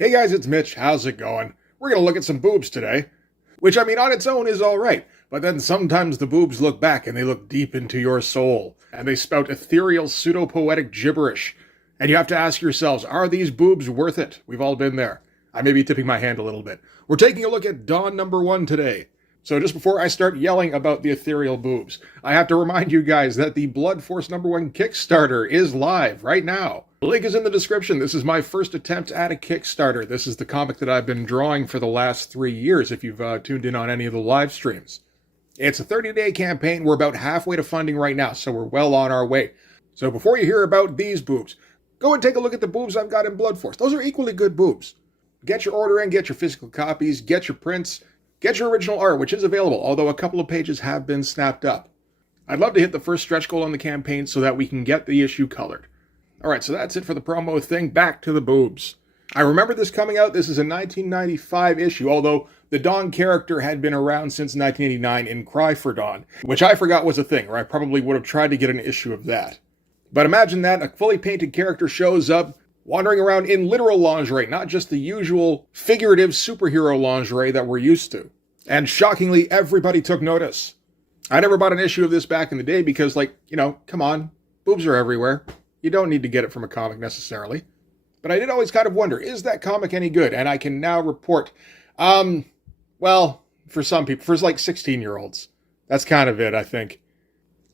Hey guys, it's Mitch. How's it going? We're going to look at some boobs today. Which, I mean, on its own is alright. But then sometimes the boobs look back and they look deep into your soul. And they spout ethereal, pseudo-poetic gibberish. And you have to ask yourselves, are these boobs worth it? We've all been there. I may be tipping my hand a little bit. We're taking a look at Dawn number 1 today. So just before I start yelling about the ethereal boobs, I have to remind you guys that the Blood Force number 1 Kickstarter is live right now. The link is in the description. This is my first attempt at a Kickstarter. This is the comic that I've been drawing for the last 3 years, if you've tuned in on any of the live streams. It's a 30-day campaign. We're about halfway to funding right now, so we're well on our way. So before you hear about these boobs, go and take a look at the boobs I've got in Blood Force. Those are equally good boobs. Get your order in, get your physical copies, get your prints, get your original art, which is available, although a couple of pages have been snapped up. I'd love to hit the first stretch goal on the campaign so that we can get the issue colored. Alright, so that's it for the promo thing. Back to the boobs. I remember this coming out. This is a 1995 issue, although the Dawn character had been around since 1989 in Cry for Dawn, which I forgot was a thing, or I probably would have tried to get an issue of that. But imagine that, a fully painted character shows up, wandering around in literal lingerie, not just the usual figurative superhero lingerie that we're used to. And shockingly, everybody took notice. I never bought an issue of this back in the day because, come on, boobs are everywhere. You don't need to get it from a comic necessarily. But I did always kind of wonder, is that comic any good? And I can now report, well, for some people, for 16-year-olds. That's kind of it, I think.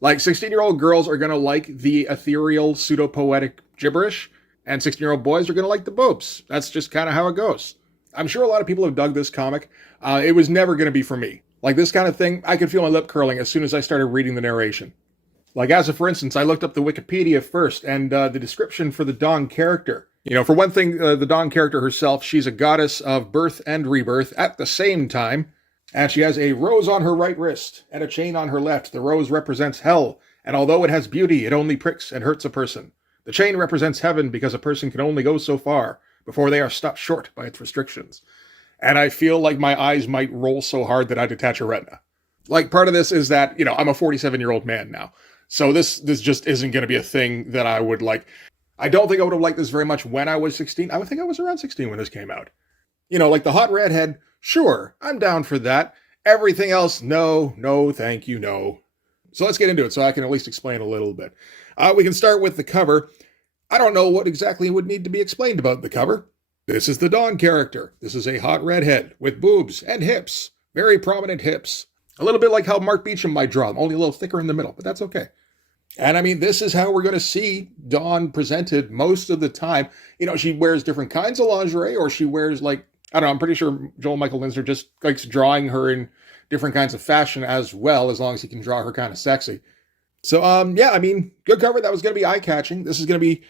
16-year-old girls are going to like the ethereal, pseudo-poetic gibberish, and 16-year-old boys are going to like the boobs. That's just kind of how it goes. I'm sure a lot of people have dug this comic. It was never going to be for me. This kind of thing, I could feel my lip curling as soon as I started reading the narration. For instance, I looked up the Wikipedia first, and the description for the Dawn character. For one thing, the Dawn character herself, she's a goddess of birth and rebirth at the same time, and she has a rose on her right wrist and a chain on her left. The rose represents hell, and although it has beauty, it only pricks and hurts a person. The chain represents heaven because a person can only go so far before they are stopped short by its restrictions. And I feel like my eyes might roll so hard that I detach a retina. Part of this is that, I'm a 47-year-old man now. So this just isn't going to be a thing that I would like. I don't think I would have liked this very much when I was 16. I would think I was around 16 when this came out. The hot redhead, sure, I'm down for that. Everything else, no, thank you, no. So let's get into it so I can at least explain a little bit. We can start with the cover. I don't know what exactly would need to be explained about the cover. This is the Dawn character. This is a hot redhead with boobs and hips. Very prominent hips. A little bit like how Mark Beecham might draw them, only a little thicker in the middle, but that's okay. And I mean, this is how we're going to see Dawn presented most of the time. She wears different kinds of lingerie, or she wears I don't know, I'm pretty sure Joel Michael Linsner just likes drawing her in different kinds of fashion as well, as long as he can draw her kind of sexy. So, yeah, I mean, good cover. That was going to be eye-catching. This is going to be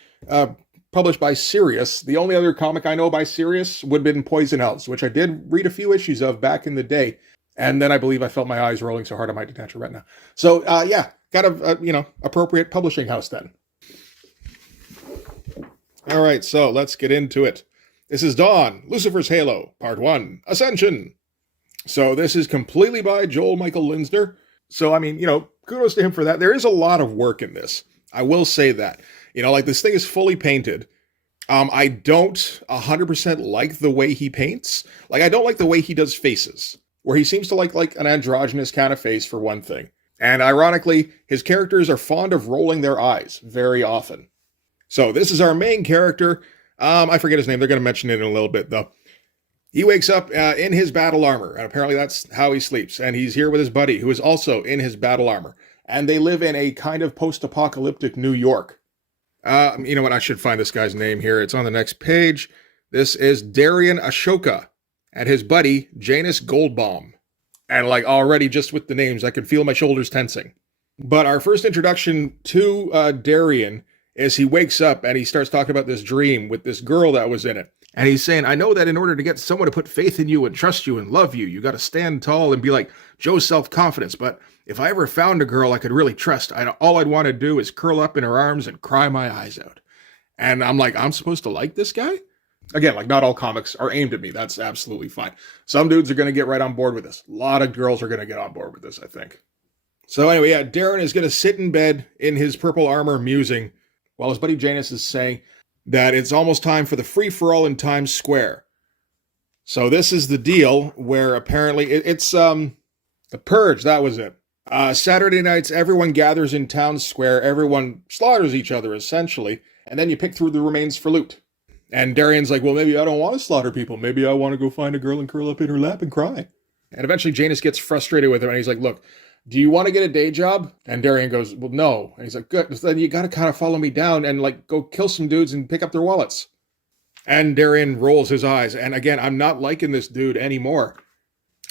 published by Sirius. The only other comic I know by Sirius would have been Poison Elves, which I did read a few issues of back in the day. And then I believe I felt my eyes rolling so hard I might detach a retina. So, yeah, kind of, appropriate publishing house then. All right, so let's get into it. This is Dawn, Lucifer's Halo, Part 1, Ascension. So this is completely by Joel Michael Linsner. So, I mean, kudos to him for that. There is a lot of work in this. I will say that. This thing is fully painted. I don't 100% like the way he paints. I don't like the way he does faces, where he seems to like an androgynous kind of face, for one thing. And ironically, his characters are fond of rolling their eyes very often. So this is our main character. I forget his name. They're going to mention it in a little bit, though. He wakes up in his battle armor, and apparently that's how he sleeps. And he's here with his buddy, who is also in his battle armor. And they live in a kind of post-apocalyptic New York. You know what? I should find this guy's name here. It's on the next page. This is Darian Ashoka and his buddy, Janus Goldbaum. And already just with the names, I can feel my shoulders tensing. But our first introduction to Darian is he wakes up and he starts talking about this dream with this girl that was in it. And he's saying, I know that in order to get someone to put faith in you and trust you and love you, you got to stand tall and be like Joe's self-confidence. But if I ever found a girl I could really trust, all I'd want to do is curl up in her arms and cry my eyes out. And I'm like, I'm supposed to like this guy? Again, not all comics are aimed at me. That's absolutely fine. Some dudes are going to get right on board with this. A lot of girls are going to get on board with this, I think. So anyway, yeah, Darren is going to sit in bed in his purple armor musing while his buddy Janus is saying that it's almost time for the free-for-all in Times Square. So this is the deal where apparently it's the Purge, that was it. Saturday nights, everyone gathers in town square, everyone slaughters each other, essentially, and then you pick through the remains for loot. And Darian's like, well, maybe I don't want to slaughter people. Maybe I want to go find a girl and curl up in her lap and cry. And eventually Janus gets frustrated with him, and he's like, look, do you want to get a day job? And Darian goes, well, no. And he's like, good, then you got to kind of follow me down and, like, go kill some dudes and pick up their wallets. And Darian rolls his eyes, and again, I'm not liking this dude anymore.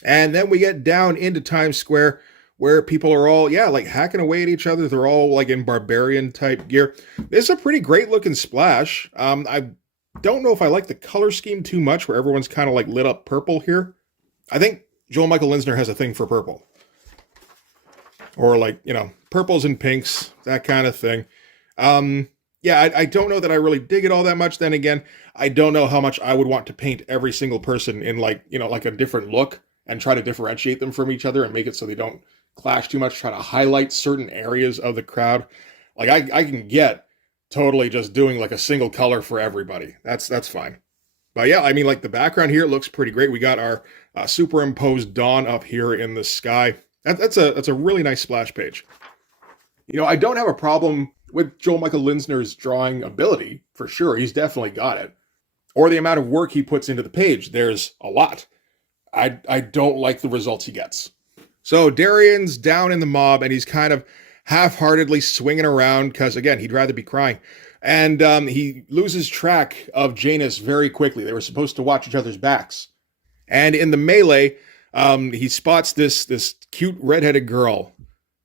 And then we get down into Times Square, where people are all, like hacking away at each other. They're all like in barbarian type gear. This is a pretty great looking splash. I don't know if I like the color scheme too much, where everyone's kind of like lit up purple here. I think Joel Michael Linsner has a thing for purple. Or like, purples and pinks, that kind of thing. I don't know that I really dig it all that much. Then again, I don't know how much I would want to paint every single person in like a different look and try to differentiate them from each other and make it so they don't clash too much, try to highlight certain areas of the crowd. Like I can get totally just doing like a single color for everybody. That's fine. But yeah, I mean, like the background here looks pretty great. We got our superimposed dawn up here in the sky. That's a really nice splash page. I don't have a problem with Joel Michael Linsner's drawing ability, for sure. He's definitely got it. Or the amount of work he puts into the page. There's a lot. I don't like the results he gets. So Darian's down in the mob, and he's kind of half-heartedly swinging around because, again, he'd rather be crying. And he loses track of Janus very quickly. They were supposed to watch each other's backs. And in the melee, he spots this cute redheaded girl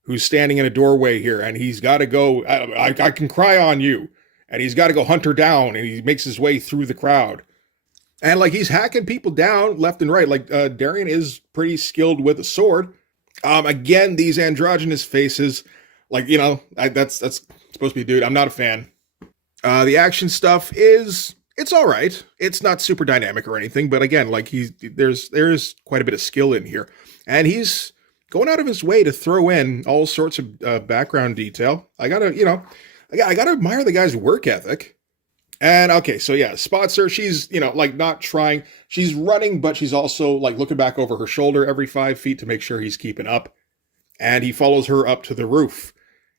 who's standing in a doorway here, and he's got to go, I can cry on you. And he's got to go hunt her down, and he makes his way through the crowd. And, like, he's hacking people down left and right. Like, Darian is pretty skilled with a sword. Again, these androgynous faces, like, that's supposed to be a dude. I'm not a fan. The action stuff it's all right. It's not super dynamic or anything, but again, like there's quite a bit of skill in here. And he's going out of his way to throw in all sorts of background detail. I gotta admire the guy's work ethic. And okay, so yeah, spots her. She's, like not trying. She's running, but she's also like looking back over her shoulder every 5 feet to make sure he's keeping up. And he follows her up to the roof.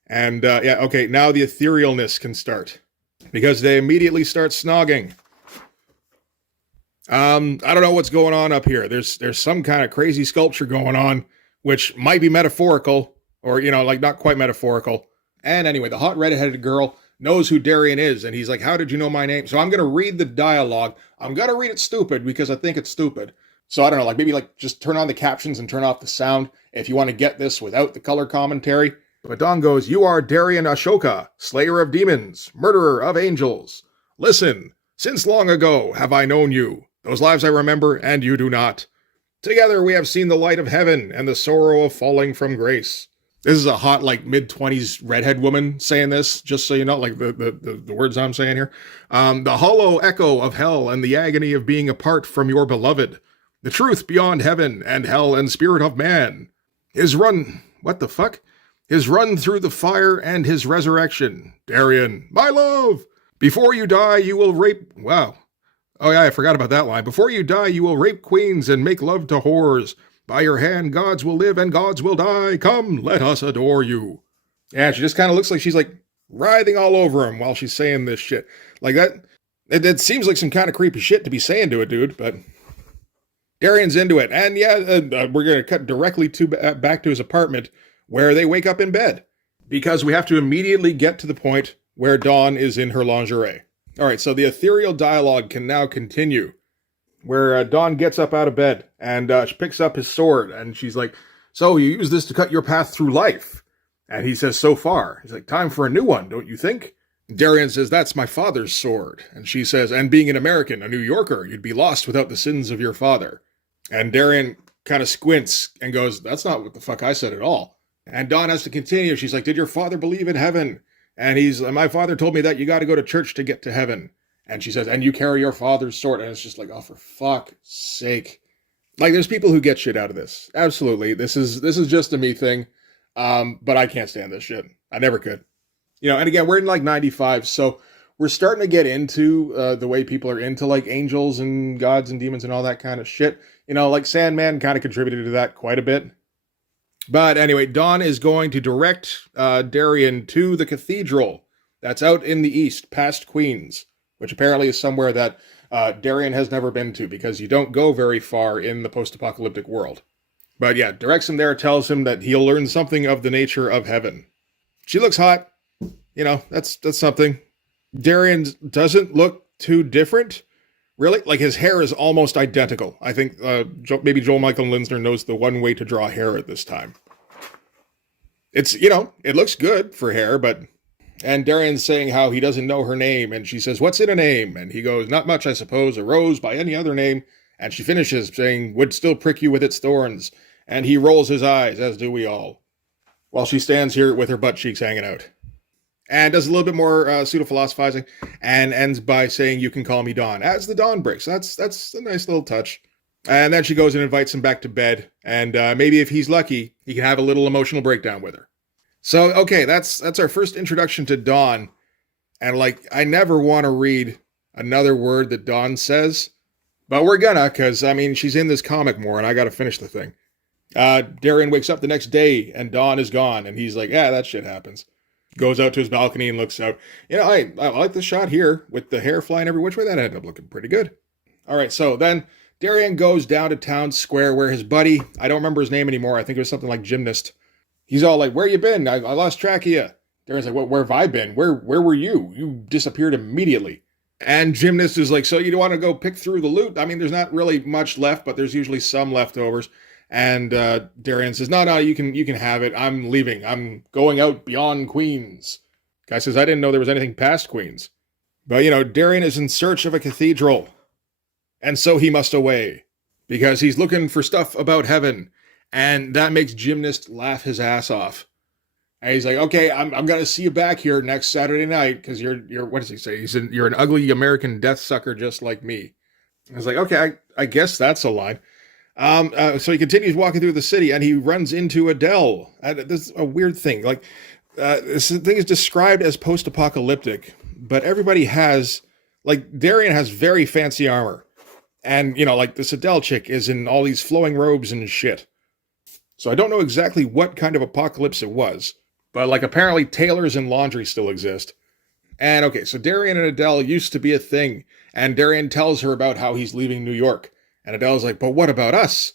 And okay, now the etherealness can start. Because they immediately start snogging. I don't know what's going on up here. There's some kind of crazy sculpture going on, which might be metaphorical, or, like not quite metaphorical. And anyway, the hot redheaded girl knows who Darian is, and he's like, how did you know my name? So I'm going to read the dialogue. I'm going to read it stupid because I think it's stupid. So I don't know, like maybe like just turn on the captions and turn off the sound if you want to get this without the color commentary. But Dawn goes, you are Darian Ashoka, slayer of demons, murderer of angels. Listen, since long ago have I known you. Those lives I remember, and you do not. Together we have seen the light of heaven and the sorrow of falling from grace. This is a hot, like, mid-20s redhead woman saying this, just so you know, like, the words I'm saying here. The hollow echo of hell and the agony of being apart from your beloved. The truth beyond heaven and hell and spirit of man. His run... What the fuck? His run through the fire and his resurrection. Darian, my love! Before you die, you will rape... Wow. Oh yeah, I forgot about that line. Before you die, you will rape queens and make love to whores. By your hand, gods will live and gods will die. Come, let us adore you. Yeah, she just kind of looks like she's like writhing all over him while she's saying this shit. Like that, it seems like some kind of creepy shit to be saying to a dude, but Darian's into it. And yeah, we're going to cut directly back to his apartment where they wake up in bed. Because we have to immediately get to the point where Dawn is in her lingerie. All right, so the ethereal dialogue can now continue. Where Dawn gets up out of bed and she picks up his sword and she's like, so you use this to cut your path through life? And he says, so far. He's like, time for a new one, don't you think? Darian says, that's my father's sword. And she says, and being an American, a New Yorker, you'd be lost without the sins of your father. And Darian kind of squints and goes, that's not what the fuck I said at all. And Dawn has to continue. She's like, did your father believe in heaven? And he's, my father told me that you got to go to church to get to heaven. And she says, and you carry your father's sword. And it's just like, oh, for fuck's sake. Like, there's people who get shit out of this. Absolutely. This is just a me thing. But I can't stand this shit. I never could. And again, we're in like 95. So we're starting to get into the way people are into like angels and gods and demons and all that kind of shit. You know, like Sandman kind of contributed to that quite a bit. But anyway, Dawn is going to direct Darian to the cathedral that's out in the east, past Queens, which apparently is somewhere that Darian has never been to because you don't go very far in the post-apocalyptic world. But yeah, directs him there, tells him that he'll learn something of the nature of heaven. She looks hot. You know, that's something. Darian doesn't look too different. Really? Like, his hair is almost identical. I think maybe Joel Michael Linsner knows the one way to draw hair at this time. It's, you know, it looks good for hair, but... And Darian's saying how he doesn't know her name, and she says, "What's in a name?" And he goes, "Not much, I suppose. A rose by any other name." And she finishes saying, "Would still prick you with its thorns." And he rolls his eyes, as do we all, while she stands here with her butt cheeks hanging out. And does a little bit more pseudo-philosophizing, and ends by saying, "You can call me Dawn," as the dawn breaks. That's a nice little touch. And then she goes and invites him back to bed, and maybe if he's lucky, he can have a little emotional breakdown with her. So, okay, that's our first introduction to Dawn. And, like, I never want to read another word that Dawn says, but we're gonna, because, I mean, she's in this comic more, and I gotta finish the thing. Darian wakes up the next day, and Dawn is gone, and he's like, "Yeah, that shit happens." Goes out to his balcony and looks out. You know, I like the shot here, with the hair flying every which way. That ended up looking pretty good. All right, so then Darian goes down to Town Square, where his buddy, I don't remember his name anymore, I think it was something like Gymnast. He's all like, "Where you been? I lost track of you." Darian's like, "Where have I been? Where were you? You disappeared immediately." And Gymnast is like, "So you want to go pick through the loot? I mean, there's not really much left, but there's usually some leftovers." And Darian says, No, you can have it. I'm leaving. I'm going out beyond Queens." Guy says, "I didn't know there was anything past Queens." But, you know, Darian is in search of a cathedral. And so he must away. Because he's looking for stuff about heaven. And that makes Gymnast laugh his ass off. And he's like, "Okay, I'm going to see you back here next Saturday night, because you're what does he say? You're an ugly American death sucker just like me." I was like, okay, I guess that's a line. So he continues walking through the city, and he runs into Adele. This is a weird thing. Like, this thing is described as post-apocalyptic, but everybody has, like, Darian has very fancy armor. And, you know, like, this Adele chick is in all these flowing robes and shit. So I don't know exactly what kind of apocalypse it was. But, like, apparently tailors and laundry still exist. And, okay, so Darian and Adele used to be a thing. And Darian tells her about how he's leaving New York. And Adele's like, "But what about us?"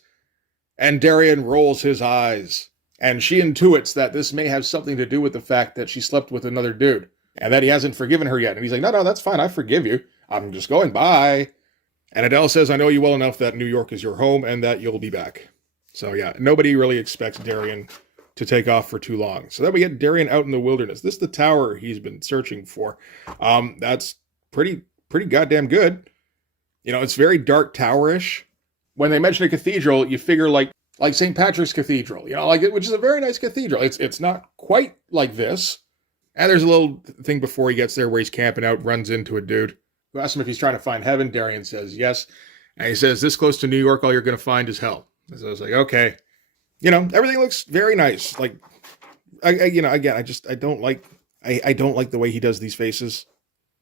And Darian rolls his eyes. And she intuits that this may have something to do with the fact that she slept with another dude. And that he hasn't forgiven her yet. And he's like, No, that's fine. I forgive you. I'm just going, bye. And Adele says, "I know you well enough that New York is your home and that you'll be back." So yeah, nobody really expects Darian to take off for too long. So then we get Darian out in the wilderness. This is the tower he's been searching for. That's pretty goddamn good. You know, it's very dark towerish. When they mention a cathedral, you figure like St. Patrick's Cathedral, you know, which is a very nice cathedral. It's not quite like this. And there's a little thing before he gets there where he's camping out, runs into a dude who asks him if he's trying to find heaven. Darian says yes. And he says, "This close to New York, all you're going to find is hell." So I was like, okay. You know, everything looks very nice. Like, I don't like the way he does these faces.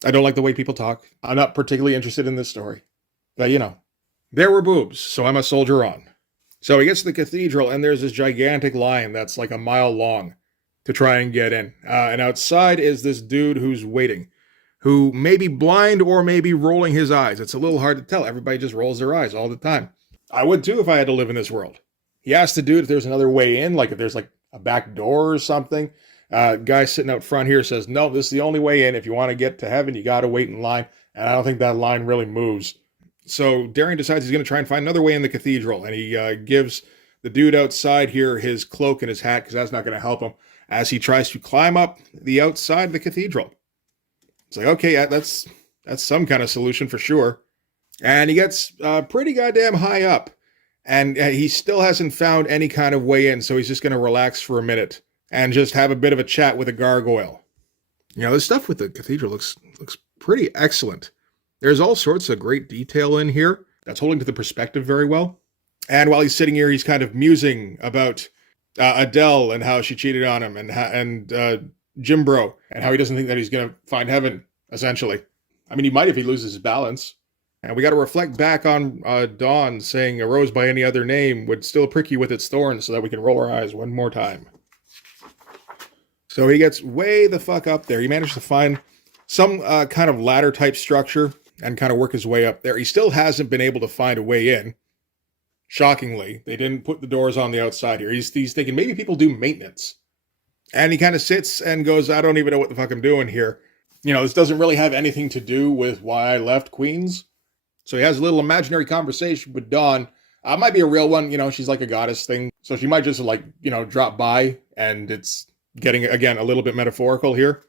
I don't like the way people talk. I'm not particularly interested in this story. But, you know, there were boobs, so I must soldier on. So he gets to the cathedral, and there's this gigantic line that's like a mile long to try and get in. And outside is this dude who's waiting, who may be blind or may be rolling his eyes. It's a little hard to tell. Everybody just rolls their eyes all the time. I would too if I had to live in this world. He asked the dude if there's another way in, like if there's like a back door or something. Guy sitting out front here says, "No, this is the only way in. If you want to get to heaven, you got to wait in line." And I don't think that line really moves. So Darian decides he's going to try and find another way in the cathedral. And he gives the dude outside here his cloak and his hat, because that's not going to help him, as he tries to climb up the outside of the cathedral. It's like, okay, yeah, that's some kind of solution for sure. And he gets pretty goddamn high up. And he still hasn't found any kind of way in, so he's just going to relax for a minute and just have a bit of a chat with a gargoyle. You know, the stuff with the cathedral looks pretty excellent. There's all sorts of great detail in here that's holding to the perspective very well. And while he's sitting here, he's kind of musing about Adele and how she cheated on him, and Jim Bro, and how he doesn't think that he's going to find heaven essentially. I mean, he might if he loses his balance. And we got to reflect back on Dawn saying a rose by any other name would still prick you with its thorns so that we can roll our eyes one more time. So he gets way the fuck up there. He managed to find some kind of ladder type structure and kind of work his way up there. He still hasn't been able to find a way in. Shockingly, they didn't put the doors on the outside here. He's thinking maybe people do maintenance. And he kind of sits and goes, I don't even know what the fuck I'm doing here. You know, this doesn't really have anything to do with why I left Queens. So he has a little imaginary conversation with Dawn. Might be a real one, you know, she's like a goddess thing. So she might just like, you know, drop by, and it's getting, again, a little bit metaphorical here.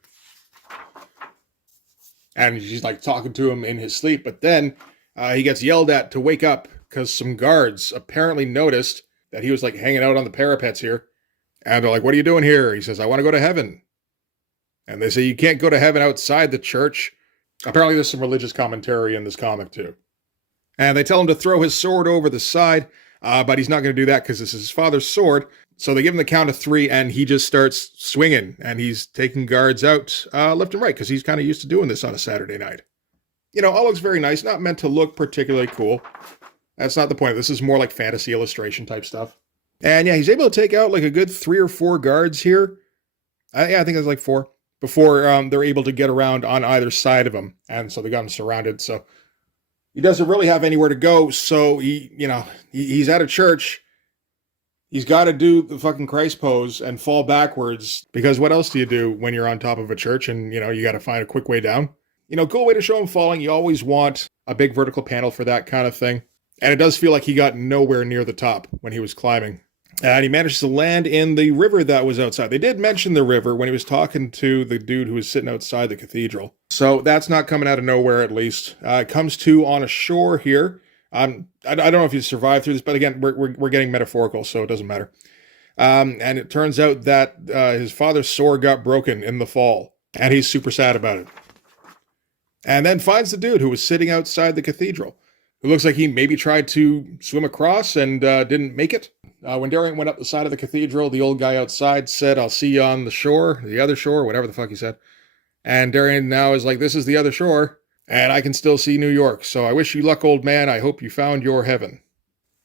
And she's like talking to him in his sleep. But then he gets yelled at to wake up because some guards apparently noticed that he was like hanging out on the parapets here. And they're like, what are you doing here? He says, I want to go to heaven. And they say, you can't go to heaven outside the church. Apparently there's some religious commentary in this comic too. And they tell him to throw his sword over the side, but he's not going to do that because this is his father's sword. So they give him the count of 3, and he just starts swinging, and he's taking guards out left and right because he's kind of used to doing this on a Saturday night. You know, all looks very nice, not meant to look particularly cool. That's not the point. This is more like fantasy illustration type stuff. And yeah, he's able to take out like a good 3 or 4 guards here. Yeah, I think it's like 4 before they're able to get around on either side of him. And so they got him surrounded. So he doesn't really have anywhere to go. So he's at a church. He's got to do the fucking Christ pose and fall backwards, because what else do you do when you're on top of a church and, you know, you got to find a quick way down? You know, cool way to show him falling. You always want a big vertical panel for that kind of thing. And it does feel like he got nowhere near the top when he was climbing. And he managed to land in the river that was outside. They did mention the river when he was talking to the dude who was sitting outside the cathedral. So that's not coming out of nowhere, at least. It comes to on a shore here. I don't know if you survived through this, but again, we're getting metaphorical, so it doesn't matter. And it turns out that his father's sword got broken in the fall, and he's super sad about it. And then finds the dude who was sitting outside the cathedral, who looks like he maybe tried to swim across and didn't make it. When Darian went up the side of the cathedral, the old guy outside said, I'll see you on the shore, the other shore, whatever the fuck he said. And Darian now is like, this is the other shore, and I can still see New York. So I wish you luck, old man. I hope you found your heaven.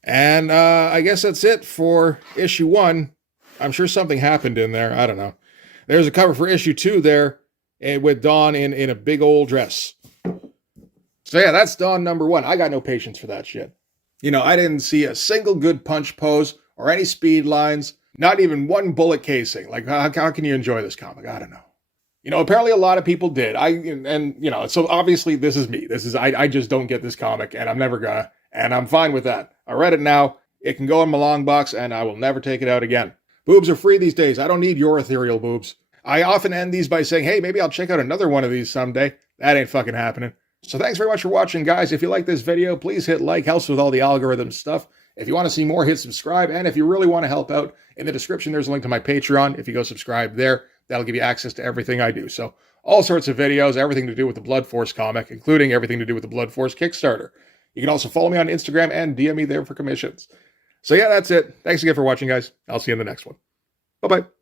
And I guess that's it for issue 1. I'm sure something happened in there. I don't know. There's a cover for issue 2 there with Dawn in a big old dress. So yeah, that's Dawn number 1. I got no patience for that shit. You know, I didn't see a single good punch pose or any speed lines, not even one bullet casing. Like, how can you enjoy this comic? I don't know. You know, apparently a lot of people did. You know, so obviously this is me. I just don't get this comic, and I'm never gonna, and I'm fine with that. I read it now. It can go in my long box, and I will never take it out again. Boobs are free these days. I don't need your ethereal boobs. I often end these by saying, hey, maybe I'll check out another one of these someday. That ain't fucking happening. So thanks very much for watching, guys. If you like this video, please hit like. Helps with all the algorithm stuff. If you want to see more, hit subscribe. And if you really want to help out, in the description, there's a link to my Patreon. If you go subscribe there, that'll give you access to everything I do. So all sorts of videos, everything to do with the Blood Force comic, including everything to do with the Blood Force Kickstarter. You can also follow me on Instagram and DM me there for commissions. So yeah, that's it. Thanks again for watching, guys. I'll see you in the next one. Bye-bye.